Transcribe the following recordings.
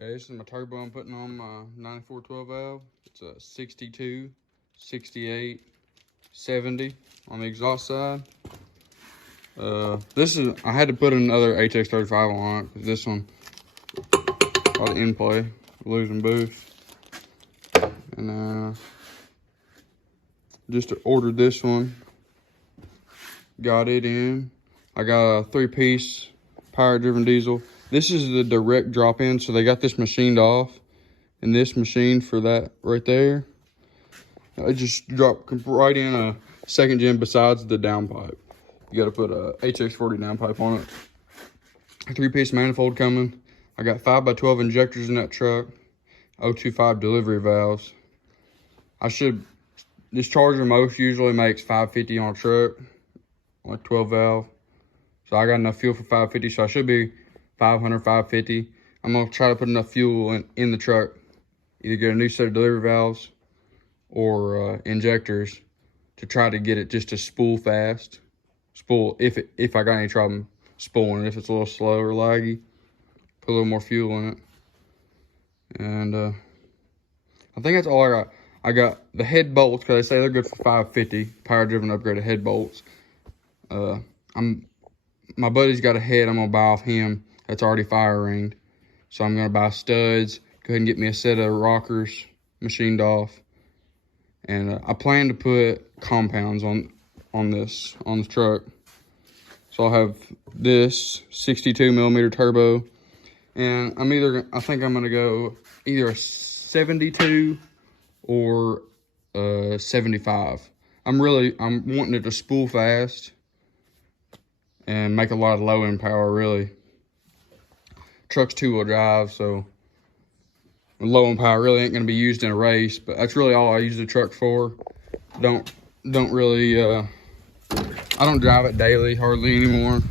Okay, this is my turbo I'm putting on my 9412 valve. It's a 62, 68, 70 on the exhaust side. I had to put another HX35 on it because this one got in play, losing boost. And just ordered this one, got it in. I got a 3-piece power driven diesel. This is the direct drop in, so they got this machined off and this machine for that right there. I just dropped right in a second gen besides the downpipe. You got to put a HX40 downpipe on it. A 3-piece manifold coming. I got 5x12 injectors in that truck. 025 delivery valves. This charger most usually makes 550 on a truck, like 12 valve. So I got enough fuel for 550, so I should be 500, 550. I'm gonna try to put enough fuel in the truck, either get a new set of delivery valves or injectors to try to get it just to spool fast. Spool if I got any trouble spooling. If it's a little slow or laggy, put a little more fuel in it. And I think that's all I got. I got the head bolts because they say they're good for 550 power driven upgraded head bolts. My buddy's got a head I'm gonna buy off him that's already fire ringed, so I'm gonna buy studs. Go ahead and get me a set of rockers machined off, and I plan to put compounds on the truck. So I'll have this 62 millimeter turbo, and I think I'm gonna go either a 72 or 75. I'm wanting it to spool fast and make a lot of low end power. Really, truck's 2-wheel drive, so low end power really ain't gonna be used in a race. But that's really all I use the truck for. Don't really I don't drive it daily hardly anymore.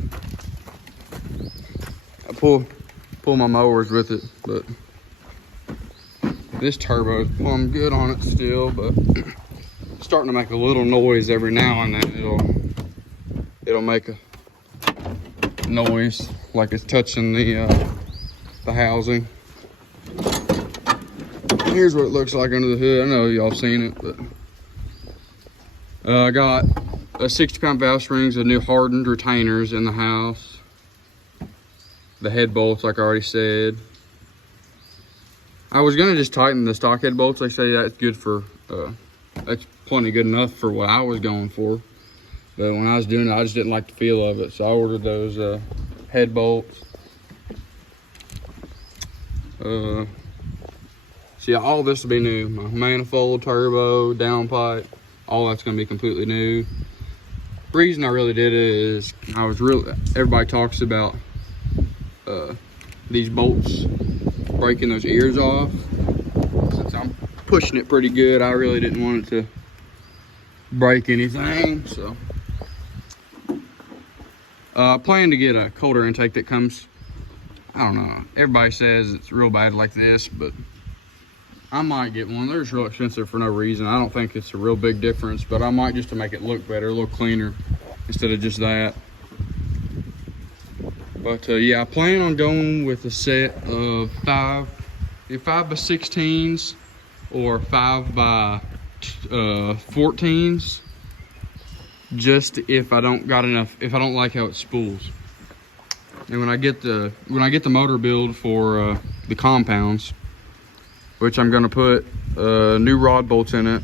I pull my mowers with it, but this turbo is plumb good on it still, but it's starting to make a little noise every now and then. It'll make a noise like it's touching the housing. Here's what it looks like under the hood. I know y'all seen it, but I got a 60-pound valve springs, a new hardened retainers in the house. The head bolts, like I already said. I was gonna just tighten the stock head bolts. They say that's good for, that's plenty good enough for what I was going for. But when I was doing it, I just didn't like the feel of it. So I ordered those head bolts. So yeah, all this will be new. My manifold, turbo, downpipe, all that's gonna be completely new. The reason I really did it is everybody talks about these bolts breaking those ears off. Since I'm pushing it pretty good, I really didn't want it to break anything. So I plan to get a colder intake that comes, I don't know, everybody says it's real bad like this, but I might get one. They're just real expensive for no reason. I don't think it's a real big difference, but I might just to make it look better, a little cleaner instead of just that. But yeah, I plan on going with a set of 5x16s or 5x14s. Just if I don't like how it spools. And when I get the motor build for the compounds, which I'm gonna put new rod bolts in it,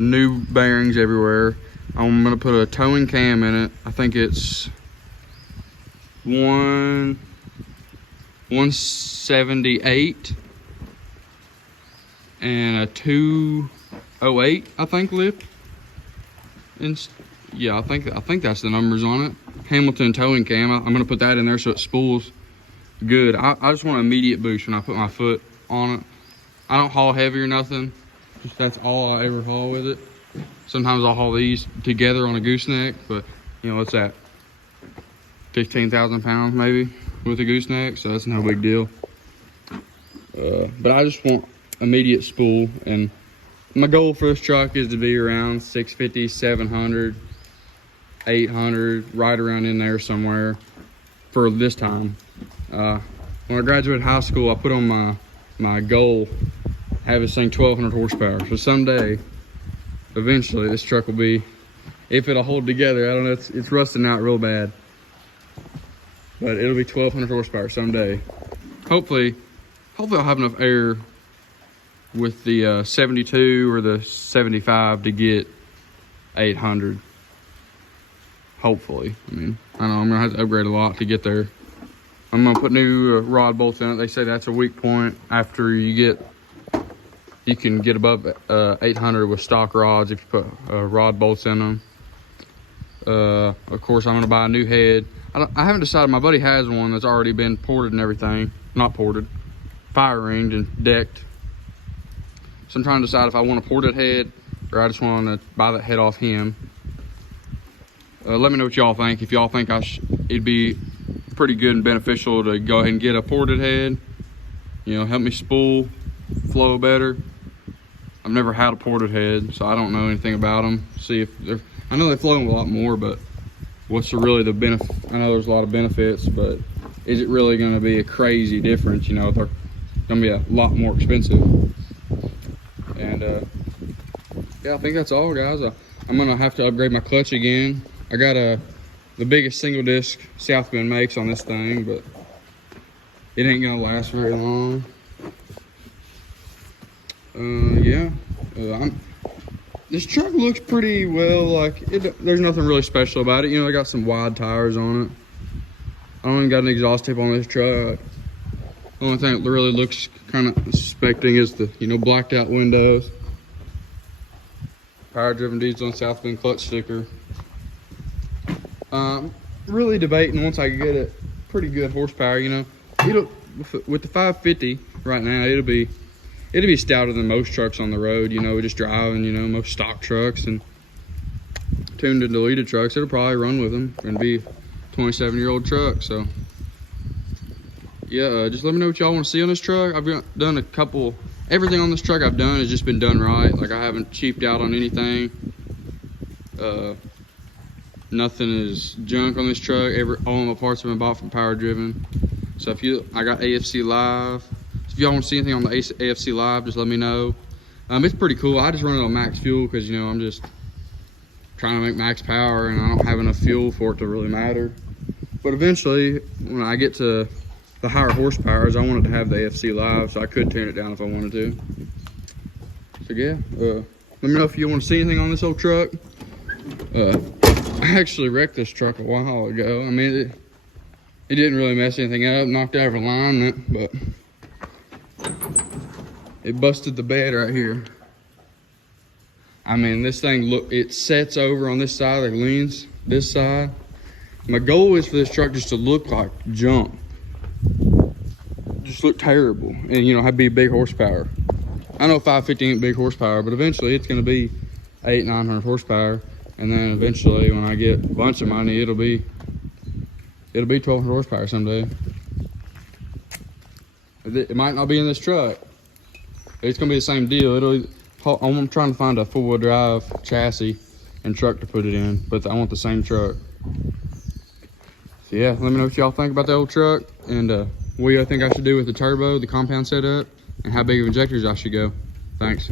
new bearings everywhere. I'm gonna put a towing cam in it. I think it's 178 and a 208, I think, lip. And yeah, I think that's the numbers on it. Hamilton towing cam. I'm gonna put that in there so it spools good. I just want an immediate boost when I put my foot on it. I don't haul heavy or nothing. Just that's all I ever haul with it. Sometimes I'll haul these together on a gooseneck, but you know, what's that? 15,000 pounds maybe with a gooseneck, so that's no big deal. But I just want immediate spool, and my goal for this truck is to be around 650, 700, 800, right around in there somewhere for this time. when I graduated high school, I put on my goal, have this thing 1,200 horsepower. So someday, eventually, this truck will be, if it'll hold together, I don't know, it's rusting out real bad. But it'll be 1,200 horsepower someday. Hopefully I'll have enough air with the 72 or the 75 to get 800. Hopefully. I mean, I know I'm gonna have to upgrade a lot to get there. I'm gonna put new rod bolts in it. They say that's a weak point after you can get above 800 with stock rods if you put rod bolts in them. Of course, I'm gonna buy a new head. I haven't decided. My buddy has one that's already been ported and everything. Not ported, fire ringed and decked. So I'm trying to decide if I want a ported head or I just want to buy that head off him. Let me know what y'all think. If y'all think it'd be pretty good and beneficial to go ahead and get a ported head, you know, help me spool flow better. I've never had a ported head, so I don't know anything about them. See if they're, I know they flow a lot more, but what's really the benefit? I know there's a lot of benefits, but is it really going to be a crazy difference? You know, they're going to be a lot more expensive. And yeah, I think that's all, guys. I'm going to have to upgrade my clutch again. I got the biggest single disc Southwind makes on this thing, but it ain't going to last very long. Yeah, this truck looks pretty well. Like there's nothing really special about it. You know, I got some wide tires on it. I don't even got an exhaust tape on this truck. The only thing that really looks kind of suspecting is the, you know, blacked out windows. Power driven diesel and Southwind clutch sticker. Really debating once I get it pretty good horsepower. You know, with the 550 right now, it'll be stouter than most trucks on the road. You know, just driving, you know, most stock trucks and tuned and deleted trucks. It'll probably run with them and be a 27-year-old truck. So yeah, just let me know what y'all want to see on this truck. I've done a couple, everything on this truck I've done has just been done right. Like I haven't cheaped out on anything. Nothing is junk on this truck. All my parts have been bought from Power Driven. So I got AFC Live. If y'all want to see anything on the AFC Live, just let me know. It's pretty cool. I just run it on max fuel because, you know, I'm just trying to make max power and I don't have enough fuel for it to really matter. But eventually, when I get to the higher horsepowers, I wanted to have the AFC Live, so I could turn it down if I wanted to. So yeah, let me know if you want to see anything on this old truck. I actually wrecked this truck a while ago. I mean, it didn't really mess anything up, knocked out every alignment, but it busted the bed right here. I mean, this thing, look, it sets over on this side, it leans this side. My goal is for this truck just to look like junk. Just look terrible and, you know, have be big horsepower. I know 550 ain't big horsepower, but eventually it's going to be 800-900 horsepower. And then eventually when I get a bunch of money, it'll be 1,200 horsepower someday. It might not be in this truck. It's gonna be the same deal. I'm trying to find a 4-wheel drive chassis and truck to put it in, but I want the same truck. So yeah, let me know what y'all think about the old truck and what y'all think I should do with the turbo, the compound setup, and how big of injectors I should go. Thanks.